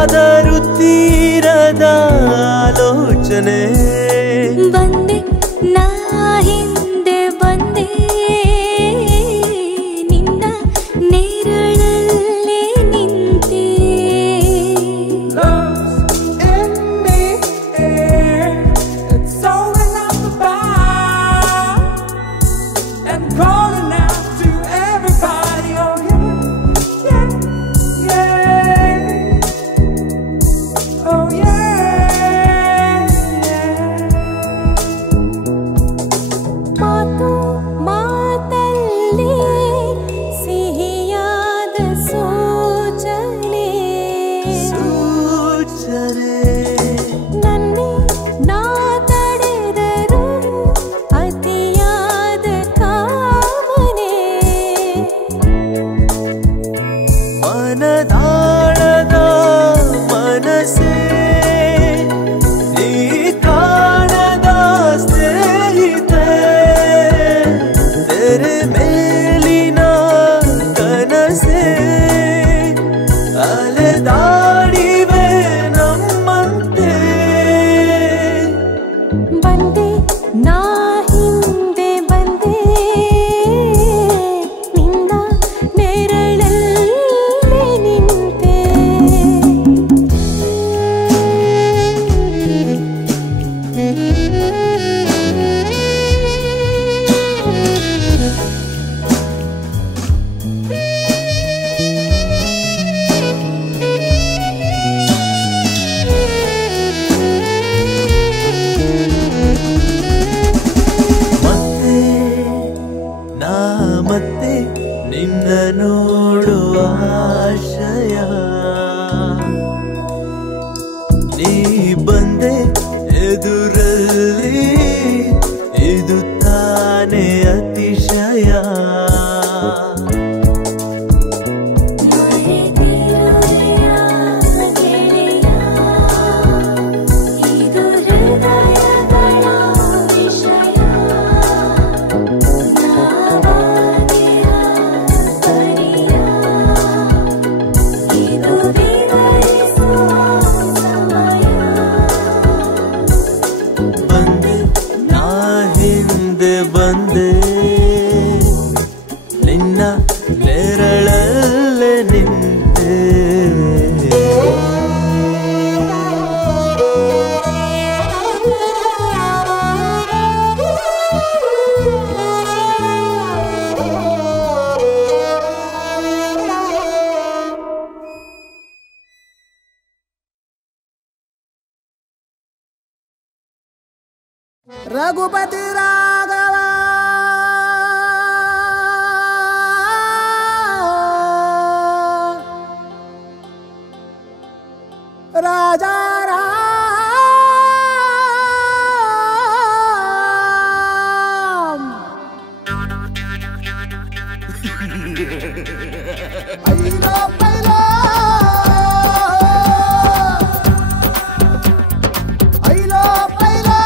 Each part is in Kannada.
ಆದರೂ ತೀರದ ಆಲೋಚನೆ ಬಂದೆ ನಾ ಹಿಂದೆ ಬಂದೆ ನಿನ್ನ ನೇರಳಲ್ಲೇ ನಿಂತೆ ಮನದಾಳದ ಮನಸ್ಸೇ ನೀ ಕಾಣದ ಸ್ನೇಹಿತೆ ತೆರೆ ಮೇಲಿನ ಕನಸೇ ಅಲೆದಾಡಿವೆ ನಮ್ಮಂತೆ ಬಂದೆ ನಾ ಹಿಂದೆ ಬಂದೆ ನಿನ್ನ ನೇರಳಲ್ಲೇ ನಿಂತೆ ಮತ್ತೆ ನಿನ್ನ ನೋಡುವ ಆಶಯ ನೀ ಬಂದೆ ಎದುರಲ್ಲಿ ಇದು ತಾನೇ ಅತಿಶಯ ಬಂದೆ ನಿನ್ನ ನೆರಳಲ್ಲೇ ನಿಂತೆ ರಘುಪತಿ ರಾಘವ ರಾಜಾ ರಾಮ್ ಐಲೋ ಪೈಲೋ ಐಲೋ ಪೈಲೋ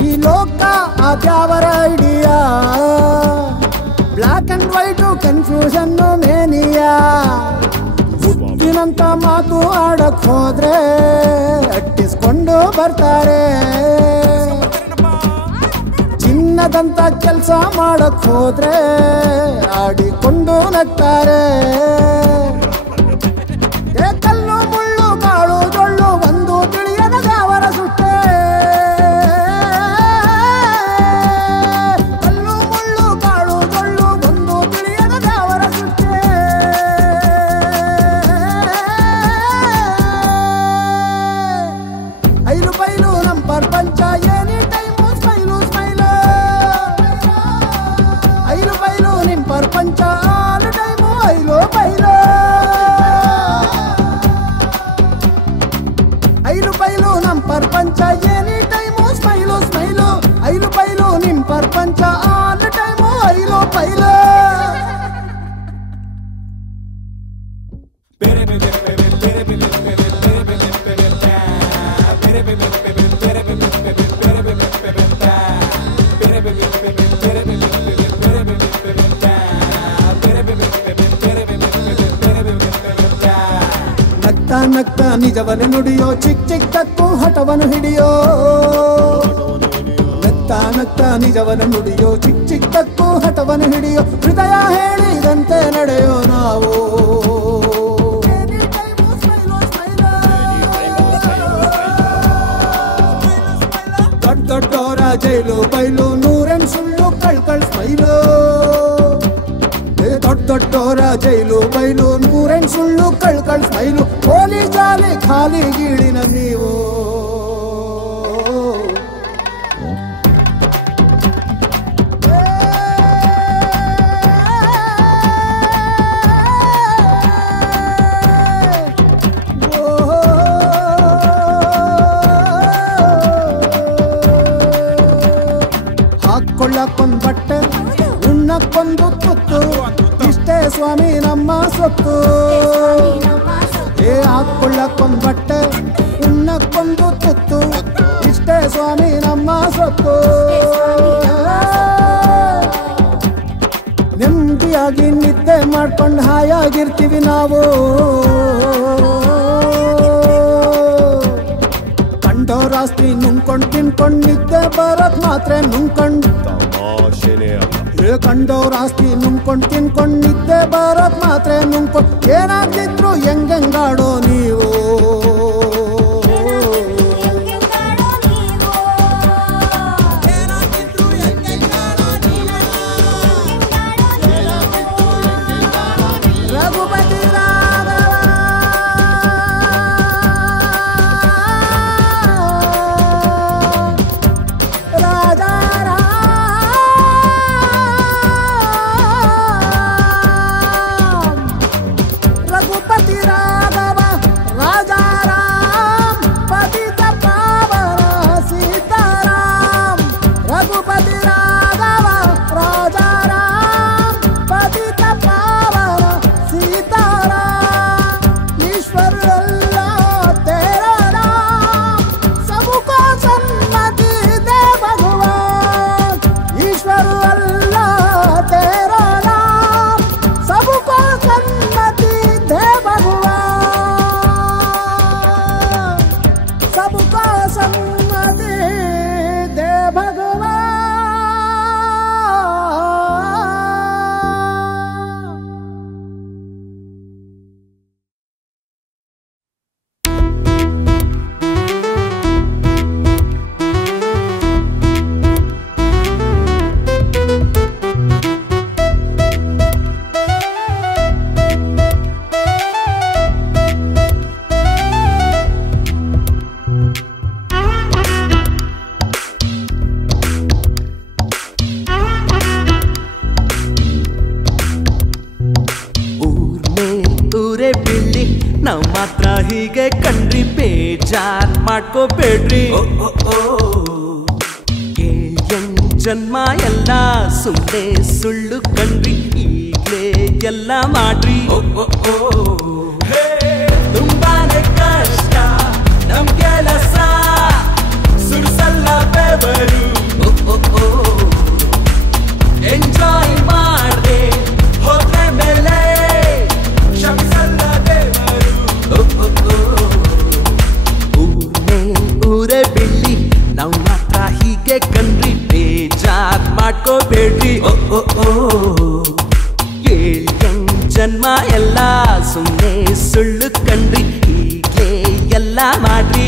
ಈ ಲೋಕ ಅದ್ಯಾವರ idea black and white confusion mania ಮುತ್ತಿನಂತ ಮಾತು ಆಡಕ್ ಹೋದ್ರೆ ಅಟ್ಟಿಸ್ಕೊಂಡು ಬರ್ತಾರೆ ಚಿನ್ನದಂತ ಕೆಲಸ ಮಾಡಕ್ ಹೋದ್ರೆ ಆಡಿಕೊಂಡು ನಗ್ತಾರೆ ಕಲ್ಲು ಮುಳ್ಳು ಕಾಳು ಜೊಳ್ಳು ಒಂದು ತಿಳಿಯದ ದ್ಯಾವರ ಸುಟ್ಟೆ ಕಲ್ಲು ಮುಳ್ಳು ಕಾಳು ಜೊಳ್ಳು ಒಂದು ತಿಳಿಯದ ದ್ಯಾವರ ಸುಟ್ಟೆ ಐಲು ಬೈಲು ನಮ್ ಪ್ರಪಂಚ ಎನಿ ಟೈಮು ಸ್ಮೈಲು ಸ್ಮೈಲು ಐಲು ಬೈಲು ನಿಮ್ ಪ್ರಪಂಚ ಆಲ್ ಟೈಮು ಐಲು ಬೈಲು ನಗ್ತಾ ನಗ್ತಾ ನಿಜವನು ನುಡಿಯೋ ಚಿಕ್ಕ ಚಿಕ್ಕಕ್ಕೂ ಹಠವನು ಹಿಡಿಯೋ ನಗ್ತಾ ನಗ್ತಾ ನಿಜವನು ನುಡಿಯೋ ಚಿಕ್ಕ ಚಿಕ್ಕಕ್ಕೂ ಹಠವನು ಹಿಡಿಯೋ ಹೃದಯ ಹೇಳಿದಂತೆ ನಡೆಯೋ ನಾವು ದೊಡ್ಡ ದೊಡ್ಡೋರ ಜೈಲು ಬೈಲು ನೂರೆನ್ ಸುಳ್ಳು ಕಳ್ ಸ್ಮೈಲು ದೊಡ್ಡ ದೊಡ್ಡೋರ ಜೈಲು ಬೈಲು ನೂರೆನ್ ಸುಳ್ಳು ಕಳ್ ಸ್ಮೈಲು ಕೋಲಿ ಜಾಲಿ ಖಾಲಿ ಗೀಳಿನ ನೀವು ಹಾಕ್ಕೊಳ್ಳಕ್ಕೊಂದ್ ಬಟ್ಟೆ ಉಣ್ಣಕ್ಕೊಂದು ತುತ್ತು ಇಷ್ಟೇ ಸ್ವಾಮಿ ನಮ್ಮ ಸೊತ್ತು ಹಾಕ್ಕೊಳ್ಳಕ್ಕೊಂದ್ ಬಟ್ಟೆ ಉಣ್ಣಕ್ಕೊಂದು ತುತ್ತು ಇಷ್ಟೇ ಸ್ವಾಮಿ ನಮ್ಮ ಸೊತ್ತು ನೆಮ್ಮದಿಯಾಗಿ ನಿದ್ದೆ ಮಾಡ್ಕೊಂಡು ಹಾಯಾಗಿರ್ತೀವಿ ನಾವು ಕಂಡೋರಾಸ್ತಿ ನುಂಗ್ಕೊಂಡು ತಿನ್ಕೊಂಡು ನಿದ್ದೆ ಬರತ್ ಮಾತ್ರ ನುಂಗ್ಕೊಂಡು ಕಂಡೋರಾಸ್ತಿ ನುಂಗ್ಕೊಂಡು ತಿನ್ಕೊಂಡು ನಿದ್ದೆ ಬರತ್ ಮಾತ್ರ ನುಂಗ್ಕೊಂಡು ಏನಾಗಿದ್ರು ಹೆಂಗಾಡೋ ನೀವು ನಾವ್ ಮಾತ್ರ ಹೀಗೆ ಕಣ್ರಿ ಬೇಜಾರ್ ಮಾಡ್ಕೋಬೇಡ್ರಿ ಜನ್ಮ ಎಲ್ಲ ಸುಮ್ಮನೆ ಸುಳ್ಳು ಕಣ್ರಿ ಈಗ್ಲೇ ಎಲ್ಲ ಮಾಡ್ರಿ ತುಂಬಾನೇ ಕಷ್ಟ ನಮ್ ಕೆಲಸ ಸುರ್ಸಲ್ಲ ಬೆವರು ಎಂಜಾಯ್ ಮಾಡ್ದೆ ಹೋದ್ರೆ ಮೇಲೆ ಕ್ಷಮಿಸಲ್ಲ ದೇವರು ಊರೇ ಬಿಳ್ಳಿ ನಾವು ಮಾತ್ರ ಹೀಗೆ ಕಣ್ರಿ ಬೇಜಾರ್ ಮಾಡ್ಕೋಬೇಡ್ರಿ ಜನ್ಮ ಎಲ್ಲ ಸುಮ್ಮನೆ ಸುಳ್ಳು ಕಣ್ರಿ ಹೀಗೆ ಎಲ್ಲ ಮಾಡ್ರಿ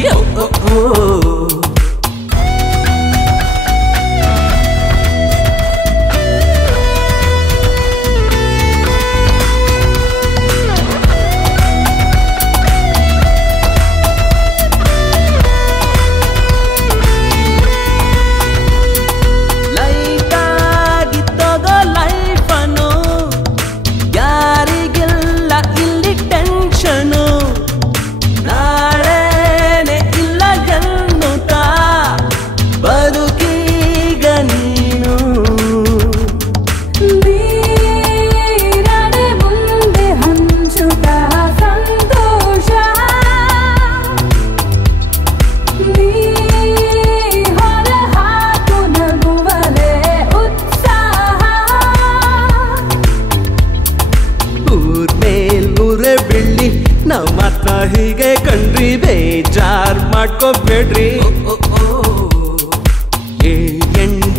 ನಾವು ಮಾತ್ರ ಹೀಗೆ ಕಣ್ರಿ ಬೇಜಾರ್ ಮಾಡ್ಕೋಬೇಡ್ರಿ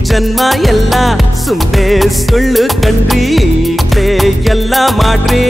ಜನ್ಮ ಎಲ್ಲ ಸುಮ್ಮನೆ ಸುಳ್ಳು ಕಣ್ರಿ ಈಗ್ಲೇ ಎಲ್ಲ ಮಾಡ್ರಿ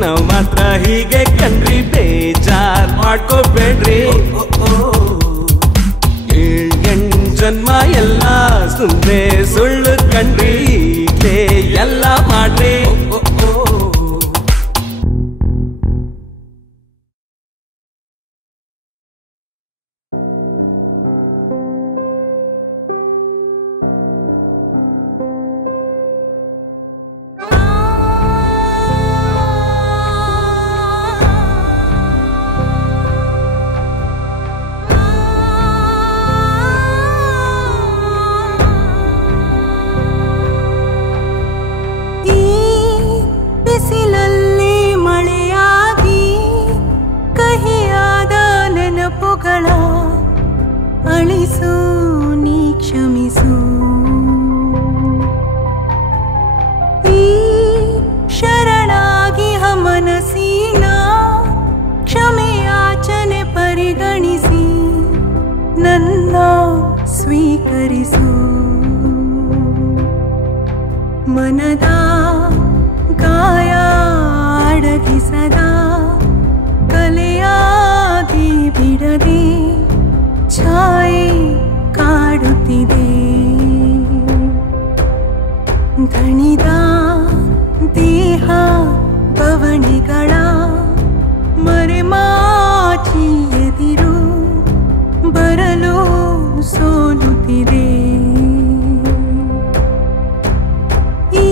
ನಾವ್ ಮಾತ್ರ ಹೀಗೆ ಕಣ್ರಿ ಬೇಜಾರ್ ಮಾಡ್ಕೋಬೇಡ್ರಿ ಜನ್ಮ ಎಲ್ಲ ಸುಮ್ಮನೆ ಸುಳ್ಳು ಕಣ್ರಿ ಈಗ್ಲೇ ಎಲ್ಲ ಮಾಡ್ರಿ ಅಳಿಸು ನೀ ಕ್ಷಮಿಸು ಈ ಶರಣಾಗಿ ಮನಸ್ಸಿನ ಕ್ಷಮೆಯಾಚನೆ ಪರಿಗಣಿಸಿ ನನ್ನ ಸ್ವೀಕರಿಸು ಮನದ ಗಾಯ ಅಡಗಿಸದ ಕಲೆಯಾಗಿ ಬಿಡದೆ ಛಾಯೆ ಕಾಡುತ್ತಿದೆ ದಣಿದ ದೇಹ ಬವಣೆಗಳ ಮರೆಮಾಚಿ ಎದಿರು ಬರಲು ಸೋಲುತ್ತಿದೆ ಈ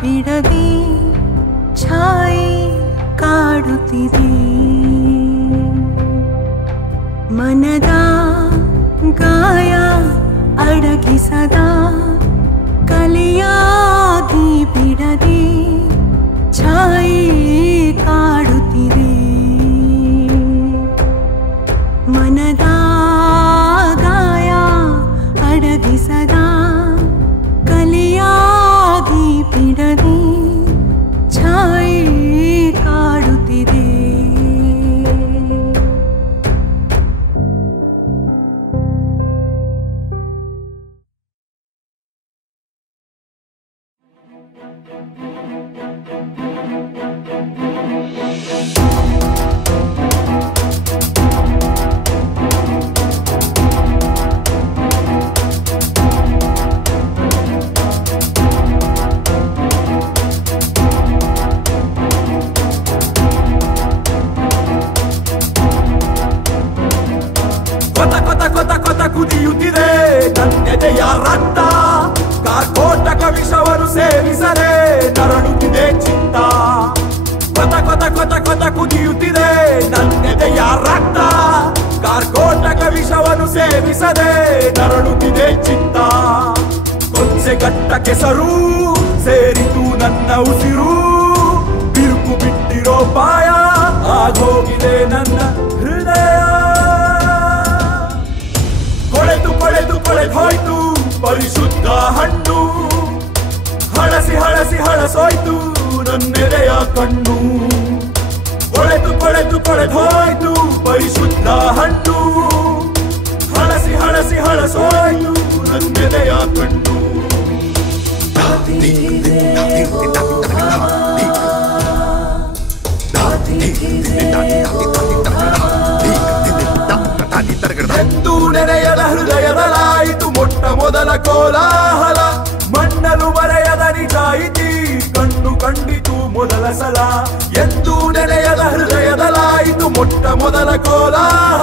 ಬಿಡದೆ ಛಾಯೆ ಕಾಡುತ್ತಿದೆ ಮನದ ಗಾಯ ಅಡಗಿಸದ ಕಲೆಯಾಗಿ ಬಿಡದೆ ಛಾಯೆ ಕಾಡುತ್ತಿದೆ ಮನದ ಗಾಯ ಅಡಗಿಸದ ಕಲೆಯಾಗಿ ಬಿಡದೆ ಛಾಯೆ ಕಾಡುತ್ತಿದೆ ಕುದಿಯುತ್ತಿದೆ ನನ್ನೆದೆಯ ರಕ್ತ ಕಾರ್ಕೋಟಕ ವಿಷವನ್ನು ಸೇವಿಸದೆ ನರಳುತ್ತಿದೆ ಚಿತ್ತ ಕೊತ ಕೊತ ಕೊತ ಕೊತ ಕುದಿಯುತ್ತಿದೆ ನನ್ನೆದೆಯ ರಕ್ತ ಕಾರ್ಕೋಟಕ ವಿಷವನ್ನು ಸೇವಿಸದೆ ನರಳುತ್ತಿದೆ ಚಿತ್ತ ಕೊಂಚೆಗಟ್ಟ ಕೆಸರು ಸೇರಿತು ನನ್ನ ಉಸಿರು ಬಿರುಕು ಬಿಟ್ಟಿರೋ ಪಾಯ ಆಗೋಗಿದೆ ನನ್ನ ಹೃದಯ ಕೊಳೆತು ಕೊಳೆತು ಕೊಳೆದೋಯ್ತು ಪರಿಶುದ್ಧ ಹಣ್ಣು ಹಳಸಿ ಹಳಸಿ ಹಳಸೋಯ್ತು ನನ್ನೆದೆಯ ಕಣ್ಣು ಕೊಳೆತು ಕೊಳೆತು ಕೊಳೆದೋಯ್ತು ಪರಿಶುದ್ಧ ಹಣ್ಣು ಹಳಸಿ ಹಳಸಿ ಹಳಸೋಯ್ತು ನನ್ನೆದೆಯ ಕಣ್ಣು ಎಂದು ನೆನೆಯದ ಹೃದಯದಲಾಯಿತು ಮೊಟ್ಟ ಮೊದಲ ಕೋಲಾಹಲ ಮಣ್ಣಲು ಮರೆಯದ ನಿಜಾಯಿತಿ ಕಣ್ಣು ಕಂಡಿತು ಮೊದಲ ಸಲ ಎಂದು ನೆನೆಯದ ಹೃದಯದಲಾಯಿತು ಮೊಟ್ಟ ಮೊದಲ ಕೋಲಾಹಲ